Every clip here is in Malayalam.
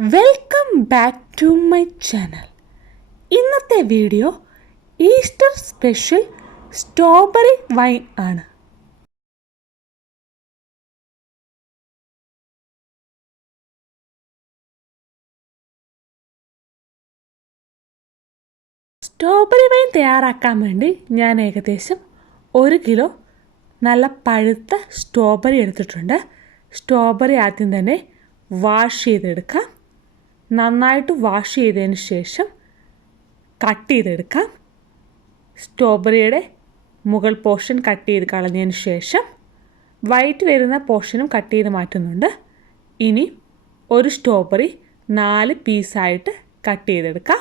Welcome back to my channel. ഇന്നത്തെ video Easter special strawberry wine ആണ്. സ്ട്രോബെറി വൈൻ തയ്യാറാക്കാൻ വേണ്ടി ഞാൻ ഏകദേശം 1 കിലോ നല്ല പഴുത്ത സ്ട്രോബെറി എടുത്തിട്ടുണ്ട്. സ്ട്രോബെറി ആദ്യം തന്നെ വാഷ് ചെയ്തെടുക്കാം. നന്നായിട്ട് വാഷ് ചെയ്തതിന് ശേഷം കട്ട് ചെയ്തെടുക്കാം. സ്ട്രോബെറിയുടെ മുകൾ പോർഷൻ കട്ട് ചെയ്ത് കളഞ്ഞതിന് ശേഷം വൈറ്റ് വരുന്ന പോർഷനും കട്ട് ചെയ്ത് മാറ്റുന്നുണ്ട്. ഇനി ഒരു സ്ട്രോബെറി 4 പീസായിട്ട് കട്ട് ചെയ്തെടുക്കാം.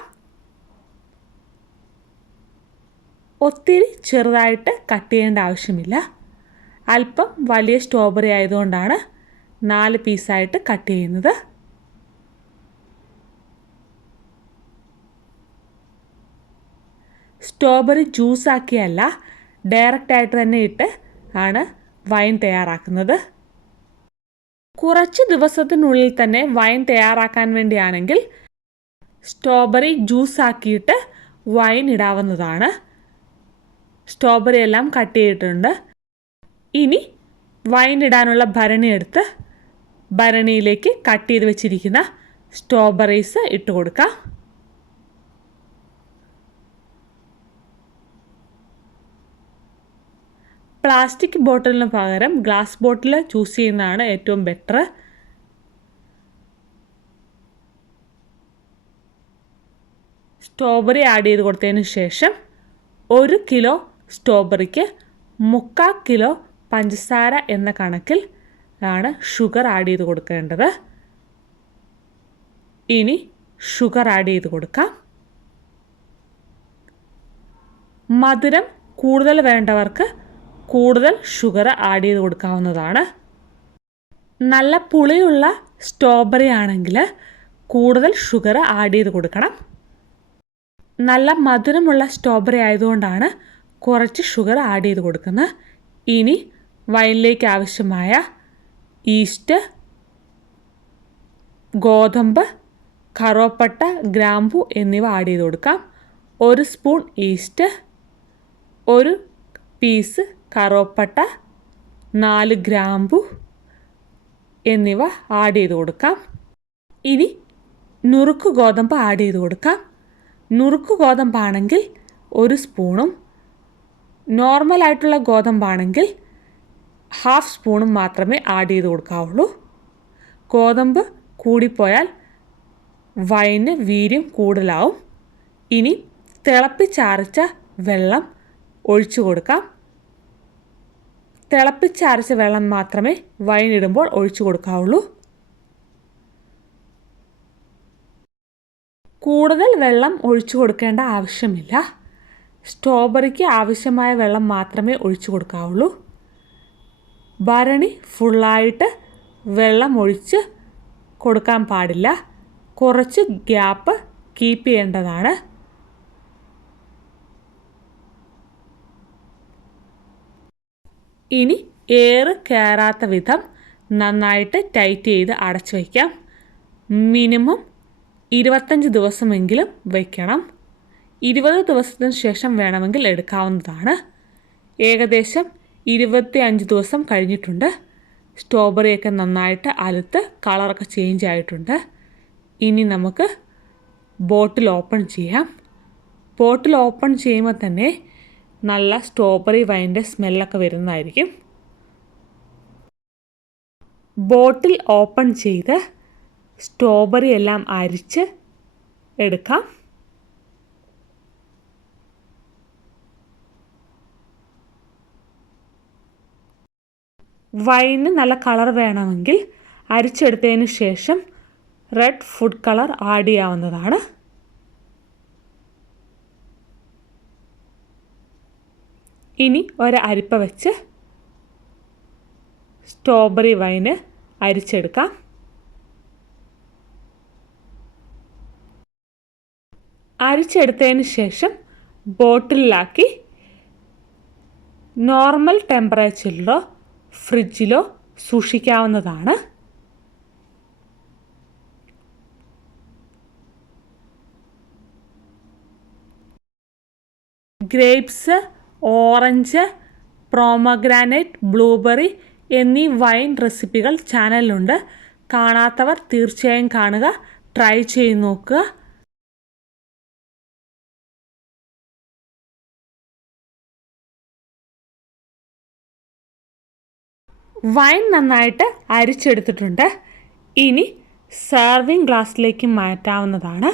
ഒത്തിരി ചെറുതായിട്ട് കട്ട് ചെയ്യേണ്ട ആവശ്യമില്ല. അല്പം വലിയ സ്ട്രോബെറി ആയതുകൊണ്ടാണ് 4 പീസായിട്ട് കട്ട് ചെയ്യുന്നത്. സ്ട്രോബെറി ജ്യൂസാക്കിയല്ല, ഡയറക്റ്റായിട്ട് തന്നെ ഇട്ട് ആണ് വൈൻ തയ്യാറാക്കുന്നത്. കുറച്ച് ദിവസത്തിനുള്ളിൽ തന്നെ വൈൻ തയ്യാറാക്കാൻ വേണ്ടിയാണെങ്കിൽ സ്ട്രോബെറി ജ്യൂസാക്കിയിട്ട് വൈൻ ഇടാവുന്നതാണ്. സ്ട്രോബെറി എല്ലാം കട്ട് ചെയ്തിട്ടുണ്ട്. ഇനി വൈൻ ഇടാനുള്ള ഭരണി എടുത്ത് ഭരണിയിലേക്ക് കട്ട് ചെയ്ത് വെച്ചിരിക്കുന്ന സ്ട്രോബെറീസ് ഇട്ട് കൊടുക്കാം. പ്ലാസ്റ്റിക് ബോട്ടിലിന് പകരം ഗ്ലാസ് ബോട്ടിൽ ചൂസ് ചെയ്യുന്നതാണ് ഏറ്റവും ബെറ്റർ. സ്ട്രോബെറി ആഡ് ചെയ്ത് കൊടുത്തതിന് ശേഷം 1 കിലോ സ്ട്രോബെറിക്ക് 3/4 കിലോ പഞ്ചസാര എന്ന കണക്കിൽ ആണ് ഷുഗർ ആഡ് ചെയ്ത് കൊടുക്കേണ്ടത്. ഇനി ഷുഗർ ആഡ് ചെയ്ത് കൊടുക്കാം. മധുരം കൂടുതൽ വേണ്ടവർക്ക് കൂടുതൽ ഷുഗർ ആഡ് ചെയ്ത് കൊടുക്കാവുന്നതാണ്. നല്ല പുളിയുള്ള സ്ട്രോബെറി ആണെങ്കിൽ കൂടുതൽ ഷുഗർ ആഡ് ചെയ്ത് കൊടുക്കണം. നല്ല മധുരമുള്ള സ്ട്രോബെറി ആയതുകൊണ്ടാണ് കുറച്ച് ഷുഗർ ആഡ് ചെയ്ത് കൊടുക്കുന്നത്. ഇനി വൈനിലേക്ക് ആവശ്യമായ ഈസ്റ്റ്, ഗോതമ്പ്, കറുവപ്പട്ട, ഗ്രാമ്പു എന്നിവ ആഡ് ചെയ്ത് കൊടുക്കാം. 1 സ്പൂൺ ഈസ്റ്റ്, 1 പീസ് കറുവപ്പട്ട, 4 ഗ്രാമ്പു എന്നിവ ആഡ് ചെയ്ത് കൊടുക്കാം. ഇനി നുറുക്ക് ഗോതമ്പ് ആഡ് ചെയ്ത് കൊടുക്കാം. നുറുക്ക് ഗോതമ്പാണെങ്കിൽ 1 സ്പൂണും നോർമലായിട്ടുള്ള ഗോതമ്പാണെങ്കിൽ 1/2 സ്പൂണും മാത്രമേ ആഡ് ചെയ്ത് കൊടുക്കാവുള്ളൂ. ഗോതമ്പ് കൂടിപ്പോയാൽ വൈന് വീര്യം കൂടുതലാവും. ഇനി തിളപ്പിച്ചാറിച്ച വെള്ളം ഒഴിച്ചു കൊടുക്കാം. തിളപ്പിച്ചാറിച്ച വെള്ളം മാത്രമേ വൈൻ ഇടുമ്പോൾ ഒഴിച്ചു കൊടുക്കാവുള്ളൂ. കൂടുതൽ വെള്ളം ഒഴിച്ചു കൊടുക്കേണ്ട ആവശ്യമില്ല. സ്ട്രോബെറിക്ക് ആവശ്യമായ വെള്ളം മാത്രമേ ഒഴിച്ചു കൊടുക്കാവുള്ളൂ. ഭരണി ഫുള്ളായിട്ട് വെള്ളം ഒഴിച്ച് കൊടുക്കാൻ പാടില്ല. കുറച്ച് ഗ്യാപ്പ് കീപ്പ് ചെയ്യേണ്ടതാണ്. ഇനി എയർ കയറാത്ത വിധം നന്നായിട്ട് ടൈറ്റ് ചെയ്ത് അടച്ചു വയ്ക്കാം. മിനിമം 25 ദിവസമെങ്കിലും വയ്ക്കണം. 20 ദിവസത്തിന് ശേഷം വേണമെങ്കിൽ എടുക്കാവുന്നതാണ്. ഏകദേശം 25 ദിവസം കഴിഞ്ഞിട്ടുണ്ട്. സ്ട്രോബെറിയൊക്കെ നന്നായിട്ട് അലുത്ത് കളറൊക്കെ ചേഞ്ച് ആയിട്ടുണ്ട്. ഇനി നമുക്ക് ബോട്ടിൽ ഓപ്പൺ ചെയ്യാം. ബോട്ടിൽ ഓപ്പൺ ചെയ്യുമ്പോൾ തന്നെ നല്ല സ്ട്രോബെറി വൈൻ്റെ സ്മെല്ലൊക്കെ വരുന്നതായിരിക്കും. ബോട്ടിൽ ഓപ്പൺ ചെയ്ത് സ്ട്രോബെറി എല്ലാം അരിച്ച് എടുക്കാം. വൈന് നല്ല കളർ വേണമെങ്കിൽ അരിച്ചെടുത്തതിന് ശേഷം റെഡ് ഫുഡ് കളർ ആഡ് ചെയ്യാവുന്നതാണ്. ഇനി അരിപ്പ വെച്ച് സ്ട്രോബെറി വൈന് അരിച്ചെടുക്കാം. അരിച്ചെടുത്തതിന് ശേഷം ബോട്ടിലാക്കി നോർമൽ ടെമ്പറേച്ചറിലോ ഫ്രിഡ്ജിലോ സൂക്ഷിക്കാവുന്നതാണ്. ഗ്രേപ്സ്, ഓറഞ്ച്, പ്രോമഗ്രാനൈറ്റ്, ബ്ലൂബെറി എന്നീ വൈൻ റെസിപ്പികൾ ചാനലിലുണ്ട്. കാണാത്തവർ തീർച്ചയായും കാണുക, ട്രൈ ചെയ്ത് നോക്കുക. വൈൻ നന്നായിട്ട് അരിച്ചെടുത്തിട്ടുണ്ട്. ഇനി സെർവിങ് ഗ്ലാസ്സിലേക്ക് മാറ്റാവുന്നതാണ്.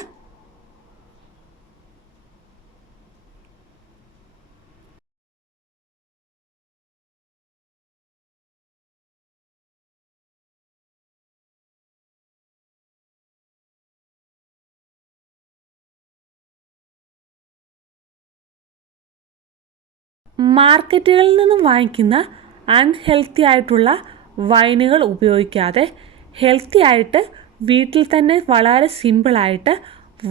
മാർക്കറ്റുകളിൽ നിന്നും വാങ്ങിക്കുന്ന അൺഹെൽത്തി ആയിട്ടുള്ള വൈനുകൾ ഉപയോഗിക്കാതെ ഹെൽത്തി ആയിട്ട് വീട്ടിൽ തന്നെ വളരെ സിമ്പിളായിട്ട്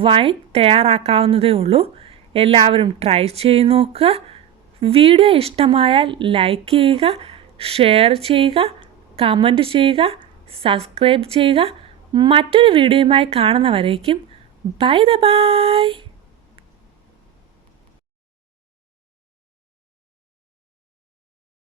വൈൻ തയ്യാറാക്കാവുന്നതേ ഉള്ളൂ. എല്ലാവരും ട്രൈ ചെയ്ത് നോക്കുക. വീഡിയോ ഇഷ്ടമായാൽ ലൈക്ക് ചെയ്യുക, ഷെയർ ചെയ്യുക, കമൻറ്റ് ചെയ്യുക, സബ്സ്ക്രൈബ് ചെയ്യുക. മറ്റൊരു വീഡിയോയുമായി കാണുന്നവരേക്കും ബൈ.